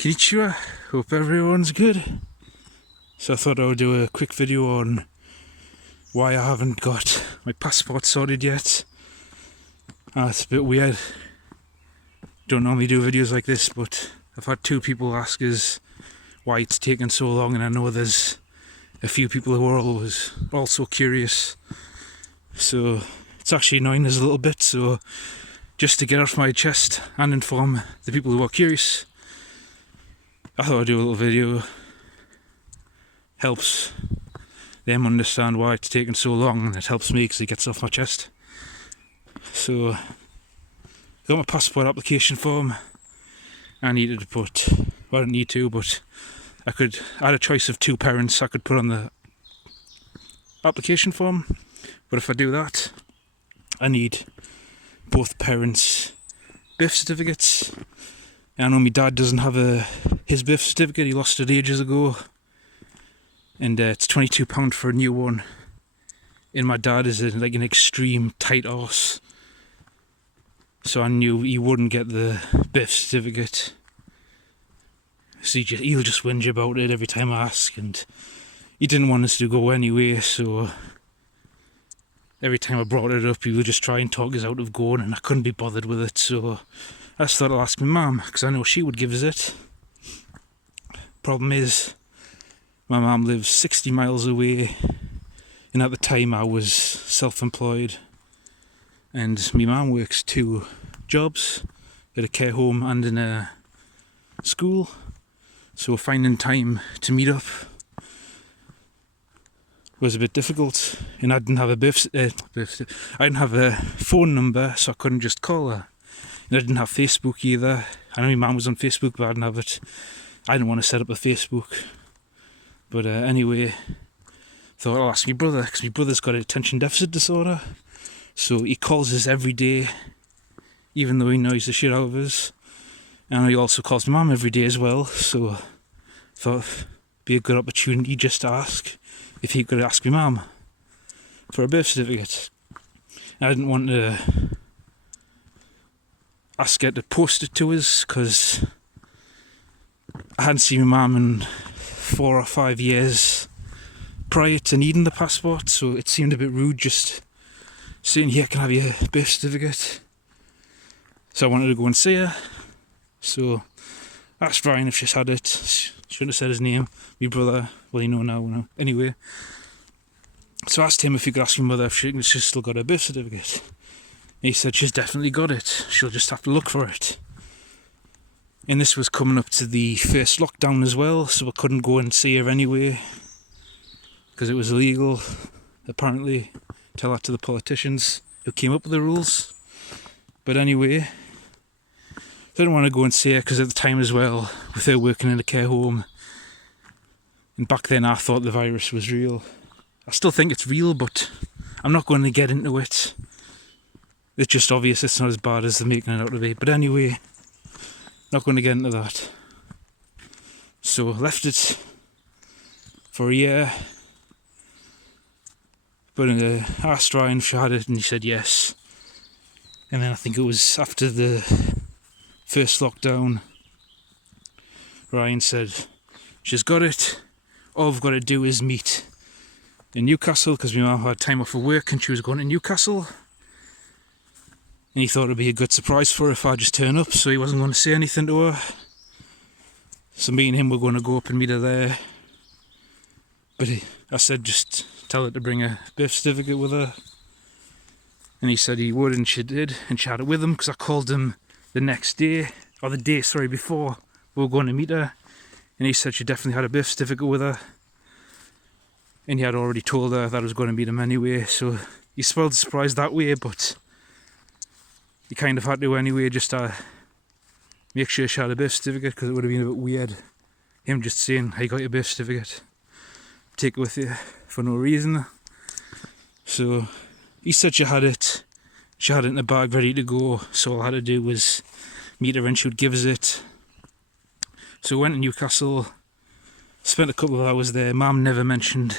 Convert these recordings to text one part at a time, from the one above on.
Konnichiwa, hope everyone's good. So I thought I would do a quick video on why I haven't got my passport sorted yet. It's a bit weird. Don't normally do videos like this, but I've had two people ask us why it's taken so long, and I know there's a few people who are always also curious. So it's actually annoying us a little bit, so just to get off my chest and inform the people who are curious, I thought I'd do a little video. Helps them understand why it's taken so long, and it helps me because it gets off my chest. So I got my passport application form. I needed to put, well I didn't need to, but I had a choice of two parents I could put on the application form. But if I do that, I need both parents' birth certificates. And I know my dad doesn't have his birth certificate, he lost it ages ago. And it's £22 for a new one. And my dad is like an extreme tight arse. So I knew he wouldn't get the birth certificate. So he'll just whinge about it every time I ask, and he didn't want us to go anyway, so every time I brought it up he would just try and talk us out of going, and I couldn't be bothered with it, so I just thought I'll ask my mum, because I know she would give us it. Problem is, my mum lives 60 miles away, and at the time I was self-employed, and my mum works two jobs, at a care home and in a school, so finding time to meet up was a bit difficult, and I didn't have I didn't have a phone number, so I couldn't just call her, and I didn't have Facebook either. I know my mum was on Facebook, but I didn't have it. I didn't want to set up a Facebook. But anyway, thought I'll ask my brother, because my brother's got attention deficit disorder. So he calls us every day, even though he knows the shit out of us. And he also calls my mum every day as well. So thought it'd be a good opportunity just to ask if he could ask my mum for a birth certificate. And I didn't want to ask her to post it to us, because I hadn't seen my mum in 4 or 5 years prior to needing the passport, so it seemed a bit rude just saying, "Here, can I have your birth certificate?" So I wanted to go and see her. So I asked Ryan if she's had it. Shouldn't have said his name. My brother, well, you know now. Anyway, so I asked him if he could ask my mother if she's still got her birth certificate. He said she's definitely got it. She'll just have to look for it. And this was coming up to the first lockdown as well, so I couldn't go and see her anyway, because it was illegal, apparently. Tell that to the politicians who came up with the rules. But anyway, I didn't want to go and see her, because at the time as well, with her working in a care home, and back then I thought the virus was real. I still think it's real, but I'm not going to get into it. It's just obvious it's not as bad as they're making it out to be. But anyway, not going to get into that. So left it for a year. But I asked Ryan if she had it, and he said yes. And then I think it was after the first lockdown, Ryan said she's got it. All we've got to do is meet in Newcastle, because my mum had time off of work and she was going to Newcastle. And he thought it'd be a good surprise for her if I just turn up, so he wasn't going to say anything to her. So me and him were going to go up and meet her there. But I said just tell her to bring a birth certificate with her. And he said he would, and she did, and she had it with him, because I called him the next day, or the day, before we were going to meet her. And he said she definitely had a birth certificate with her. And he had already told her that I was going to meet him anyway, so he spoiled the surprise that way, but he kind of had to anyway, just to make sure she had a birth certificate, because it would have been a bit weird, him just saying, "Hey, you got your birth certificate, take it with you," for no reason. So he said she had it in a bag ready to go, so all I had to do was meet her and she would give us it. So we went to Newcastle, spent a couple of hours there. Mum never mentioned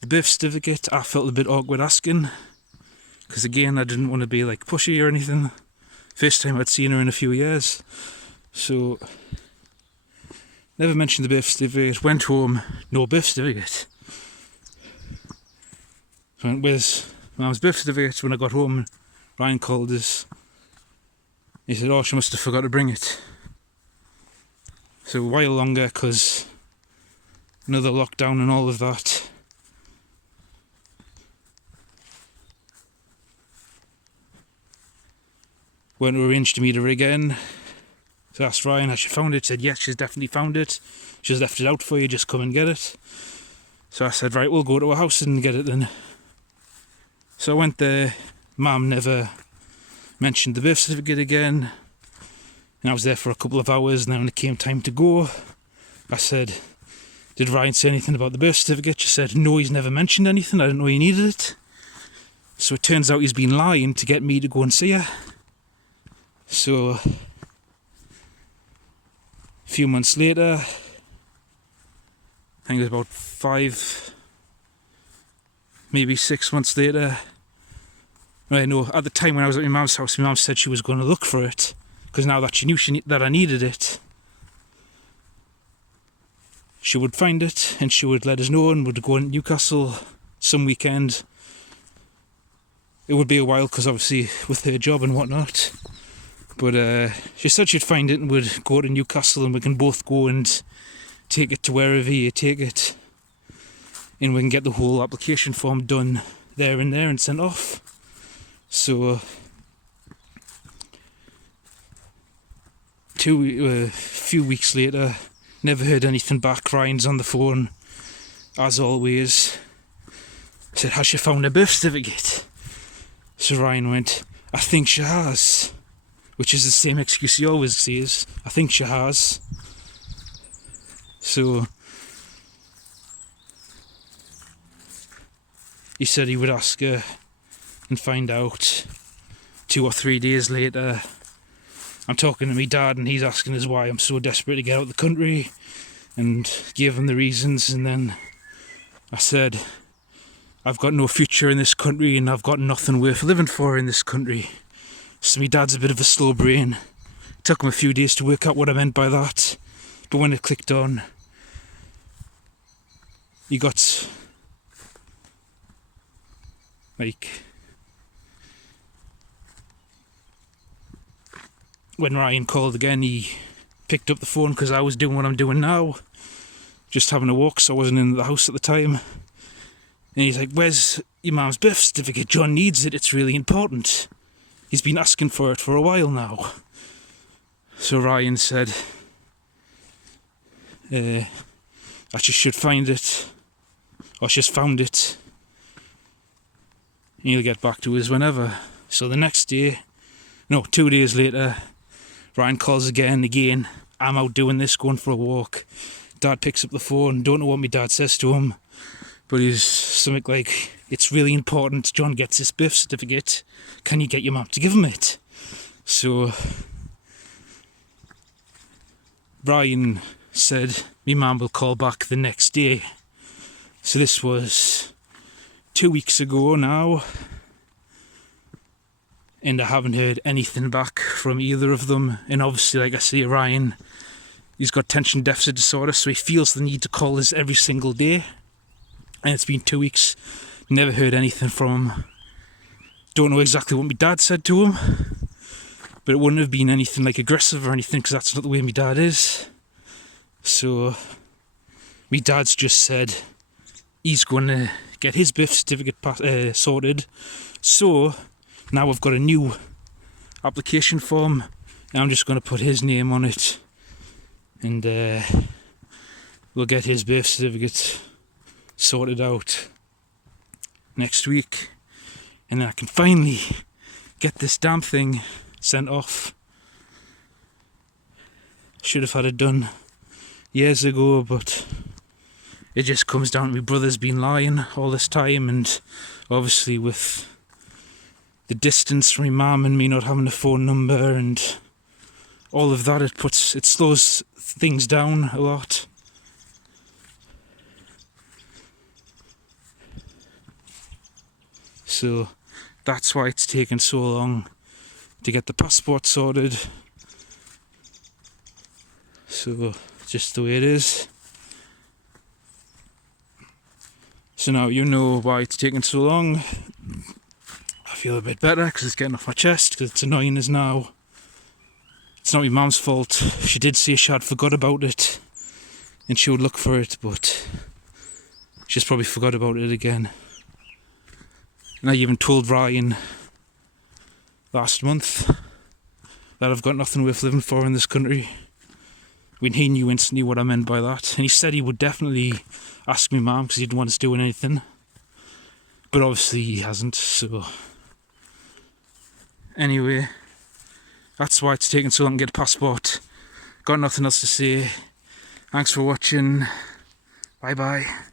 the birth certificate. I felt a bit awkward asking, because again I didn't want to be like pushy or anything. First time I'd seen her in a few years. So Never mentioned the birth certificate. Went home, no birth certificate. So I went with Mum's birth certificate. When I got home, Ryan called us. He said, "Oh, she must have forgot to bring it." So a while longer, because another lockdown and all of that. Went to arrange to meet her again. So I asked Ryan, has she found it? Said yes, she's definitely found it. She's left it out for you, just come and get it. So I said, right, we'll go to her house and get it then. So I went there. Mum never mentioned the birth certificate again. And I was there for a couple of hours, and then when it came time to go, I said, did Ryan say anything about the birth certificate? She said, no, he's never mentioned anything. I didn't know he needed it. So it turns out he's been lying to get me to go and see her. So a few months later, I think it was about 5, maybe 6 months later. Right, no, at the time when I was at my mum's house, my mum said she was going to look for it, because now that she knew that I needed it, she would find it and she would let us know, and would go in Newcastle some weekend. It would be a while because obviously with her job and whatnot. But she said she'd find it and would go to Newcastle, and we can both go and take it to wherever you take it. And we can get the whole application form done there and sent off. So a few weeks later, never heard anything back. Ryan's on the phone, as always. I said, has she found her birth certificate? So Ryan went, I think she has. Which is the same excuse he always says. I think she has. So he said he would ask her and find out. 2 or 3 days later, I'm talking to my dad, and he's asking us why I'm so desperate to get out of the country, and gave him the reasons. And then I said, I've got no future in this country, and I've got nothing worth living for in this country. So my dad's a bit of a slow brain. It took him a few days to work out what I meant by that. But when it clicked on, he got, like, when Ryan called again, he picked up the phone because I was doing what I'm doing now. Just having a walk, so I wasn't in the house at the time. And he's like, where's your mum's birth certificate? John needs it, it's really important. He's been asking for it for a while now. So Ryan said, I just should find it, or she's found it, and he'll get back to us whenever. So the next day, 2 days later, Ryan calls again. I'm out doing this, going for a walk. Dad picks up the phone, don't know what my dad says to him, but he's something like, it's really important, John gets his birth certificate, can you get your mum to give him it? So Ryan said my mum will call back the next day. So this was 2 weeks ago now, and I haven't heard anything back from either of them. And obviously, like I say, Ryan, he's got attention deficit disorder, so he feels the need to call us every single day. And it's been 2 weeks, never heard anything from him. Don't know exactly what my dad said to him, but it wouldn't have been anything like aggressive or anything, because that's not the way my dad is. So my dad's just said he's going to get his birth certificate sorted. So now I've got a new application form, and I'm just going to put his name on it, and we'll get his birth certificate sorted out next week, and then I can finally get this damn thing sent off. Should have had it done years ago, but it just comes down to my brother's been lying all this time, and obviously with the distance from my mum and me not having a phone number and all of that, it slows things down a lot. So that's why it's taken so long to get the passport sorted. So just just the way it is. So now you know why it's taking so long. I feel a bit better because it's getting off my chest, because it's annoying as now. It's not my mum's fault. She did say she had forgot about it and she would look for it, but she's probably forgot about it again. And I even told Ryan last month that I've got nothing worth living for in this country. When he knew instantly what I meant by that. And he said he would definitely ask me mum because he didn't want us doing anything. But obviously he hasn't, so... Anyway, that's why it's taken so long to get a passport. Got nothing else to say. Thanks for watching. Bye bye.